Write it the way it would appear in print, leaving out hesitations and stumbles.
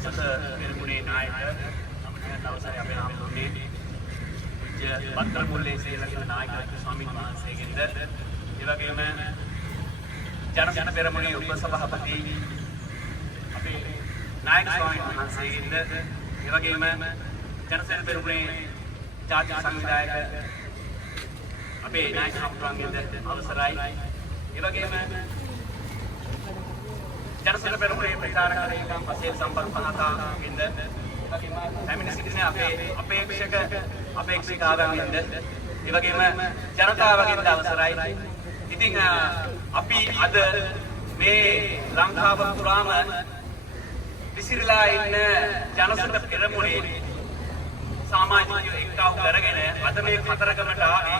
ජනසත පෙරමුණේ නායක සමනයන් අවසරයි අපේ ආමතුරුනේ පූජ්‍ය බත්තරමුල්ලේ සේලක නායක ස්වාමීන් වහන්සේගෙන්ද ඒ වගේම ජනසත පෙරමුණේ උපසභාපති අපේ නායක ස්වාමීන් වහන්සේගෙන්ද ඒ වගේම ජනසත පෙරමුණේ ජාතික සංවිධායක අපේ නායක හමුදුරන්ගෙන්ද අවසරයි ඒ වගේම ජනසන පෙරමුණේ ප්‍රචාරක ලේකම් පසේල් සම්පත් මහතාගෙන්ද පැමිණ සිටින අපේ අපේක්ෂිකාවන්ගෙන්ද ඒ වගේම ජනතාවගෙන්ද අවසරයි. ඉතින් අපි අද මේ ලංකාව පුරාම විසිරලා ඉන්න ජනසන පෙරමුණේ සමාජිකයෝ එක්කව කරගෙන අද මේ කතරගමට ආවේ